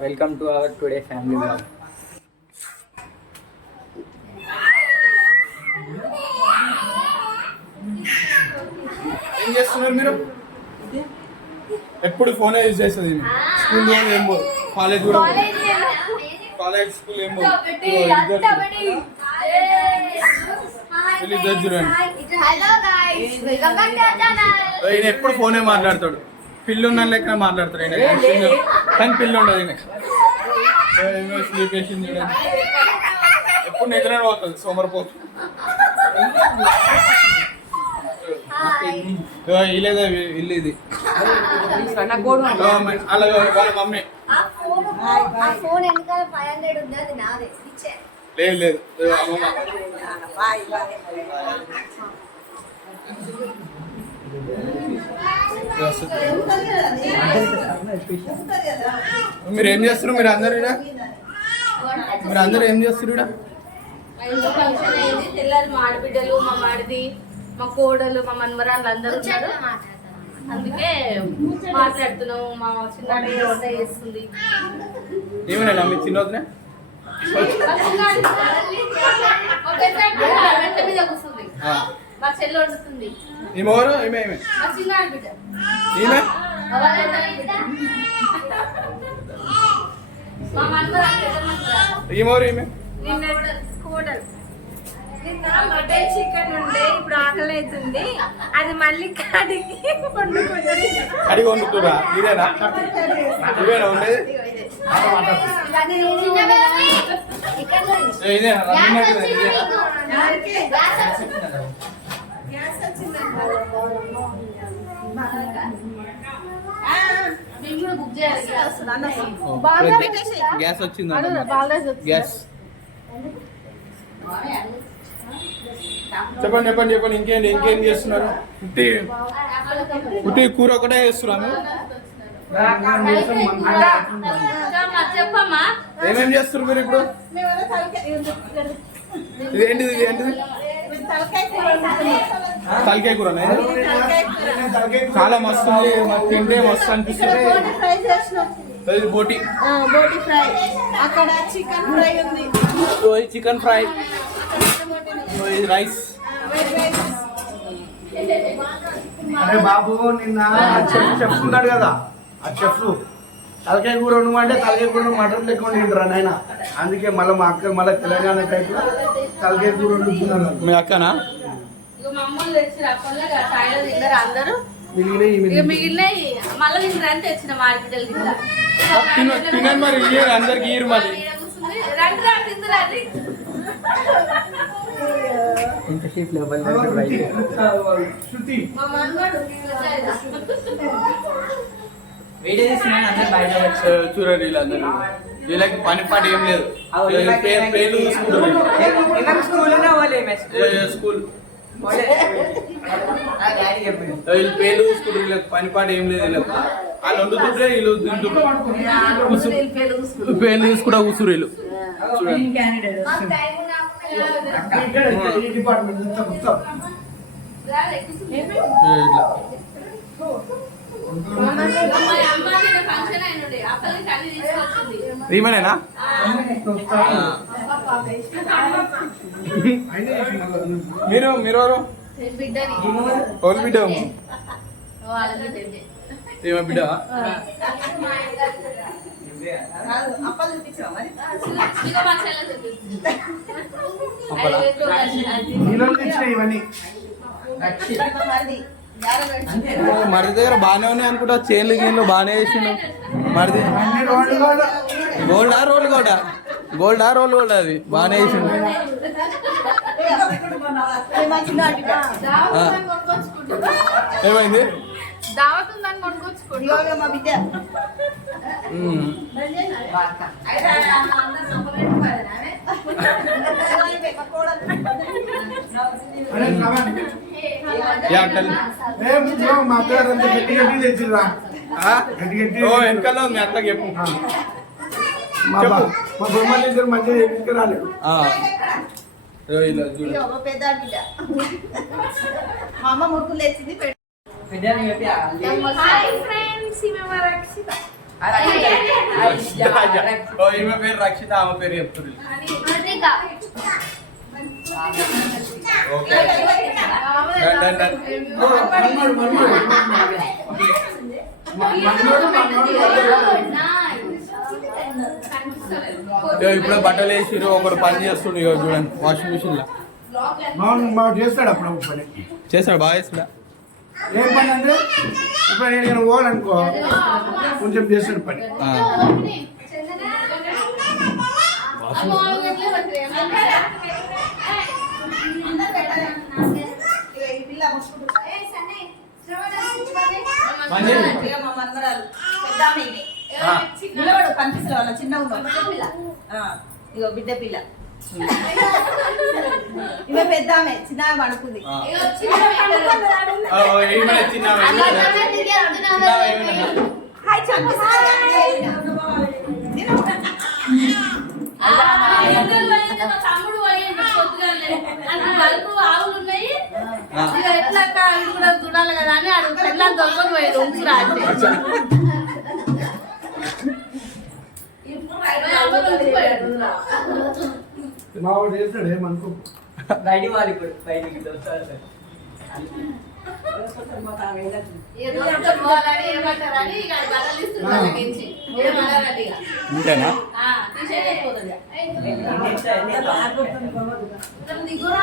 Welcome to our today family blog. ఏం చేస్తున్నారు మీరు? ఎప్పుడు ఫోన్ యూజ్ చేస్తుంది. స్కూల్ ఏం పోదు, కాలేజ్ కూడా కాలేజ్ స్కూల్ ఏం పోదు. చూడండి, ఈయన ఎప్పుడు ఫోనే మాట్లాడతాడు. పిల్లు ఉన్న లెక్క మాట్లాడతాడు ఆయన, కానీ పిల్లు ఉండదు ఈయన. స్లీప్ వేసింది చూడండి, ఎప్పుడు నిద్ర పోతుంది సోమరిపోతుంది. ఇల్లేదా ఇల్లు ఇది అలా వాళ్ళ మమ్మీ. లేదు లేదు అమ్మమ్మ. మీరు ఏం చేస్తారు? మీరు అందరు ఏం చేస్తారు? తెల్లారి మా ఆడబిడ్డలు, మా మాడిది, మా కోడలు, మా మన్మరాళ్ళు అందరూ ఉన్నారు. అందుకే మాట్లాడుతున్నాము. మా చిన్న వంట చేస్తుంది. ఏమన్నా మీ చిన్నదినే మీద కూర్చుంది. మా చెల్లి వండుతుంది. ఈమెవరు? మా చిన్న ఆడబిడ్డ. మా మన్మరాళ్ళు ఈమెవరు? ఈమె కోడలు. నిన్న మటన్ చికెన్ ఉండే, ఇప్పుడు ఆకలి అవుతుంది. అది మళ్ళీ కడిగి వండుతురా? ఇదేనా ఇవేనా ఉండేది? గ్యాస్ వచ్చింది. గ్యాస్ చెప్పండి చెప్పండి చెప్పండి. ఇంకేం చేస్తున్నారు? ఉట్టి కూర ఒకటే చేస్తున్నాము. ఏమేం చేస్తున్నారు మీరు ఇప్పుడు? ఇదేంటిది? తలకాయ కూర చాలా మస్తు ఉంది. తింటే మస్తు అనిపిస్తుంది. బోటి ఫ్రై, అక్కడ చికెన్ ఫ్రై ఉంది. Chicken fry, rice. అరే బాబు, నిన్న చెఫ్ ఉన్నాడు కదా, ఆ చెఫ్ తలకాయ కూర అంటే తలకాయ కూర మటన్ లెక్క వండిండ్రా నాయన. అందుకే మళ్ళీ మా అక్క మళ్ళీ తెలంగాణ టైప్ తలకాయ కూర వండుతున్నారు. మీ అక్కనా? మిగిలినవి మళ్ళీ తింటారని తెచ్చిన మా ఆడబిడ్డలు తినండి మరి. అందరికి ఇయ్యరు మరి. చూడండి వీళ్ళందరూ, వీళ్ళకి పని పాట ఏం లేదు. పేర్లు స్కూల్ వీళ్ళు పేర్లు చూసుకుంటారు. వీళ్ళకి పని పాట ఏం లేదు. వీళ్ళకి వాళ్ళు వండుతుంటే వీళ్ళు తింటుంటారు. పేర్లు చూసుకుంటా కూర్చురు వీళ్ళు. చూడండి రీమనేనా? మీరు ఓలు బిడ్డ? ఏమో బిడ్డ? మరిది దగ్గర బాగానే ఉన్నాయి అనుకుంటా. చైన్లు గీన్లు బాగానే వేసిండు మరిది. గోల్డా రోల్ కూడా? గోల్డా రోల్ కూడా? అది బాగానే వేసిండు. ఏమైంది? వెనకాల మీ అత్తకి చెప్పు. మంచిగా రాలేదు. మా అమ్మ ముగ్గులు వేసింది. ఓ, ఈమె పేరు రక్షిత, ఆమె పేరు చెప్తుంది. Okay done, done, done. ఇగో ఇప్పుడే బట్టలు వేసిరు, ఒకరు పని చేస్తుండు. ఇగో చూడండి వాషింగ్ మిషన్ లో మాకు చేస్తాడు అప్పుడు పని. చేస్తాడు, బాగా చేస్తాడా? ఏం పని అంటే ఇప్పుడు నేను పోవాలనుకో కొంచెం చేస్తాడు పని. కనిపిస్తుంది వాళ్ళ చిన్న ఇగో బిడ్డ పిల్ల ఇవే పెద్ద ఆమె చిన్న ఆమె పడుకుంది. తమ్ముడు ఆవులు ఉన్నాయి ఎట్లా కూడా చూడాలి కదా అని అడుగు పెళ్ళ దొంగ పోయేది ఉంచురా అంటే మా వాడు చేస్తాడు ఏమనుకో. బయటికి వాళ్ళు ఇప్పుడు బయటికి దొరుకుతారు సార్. ఏమంటారని ఇక బట్టలు ఇస్తున్నారు ఏమన్నారండి ఇక అంతేనా? దిగురా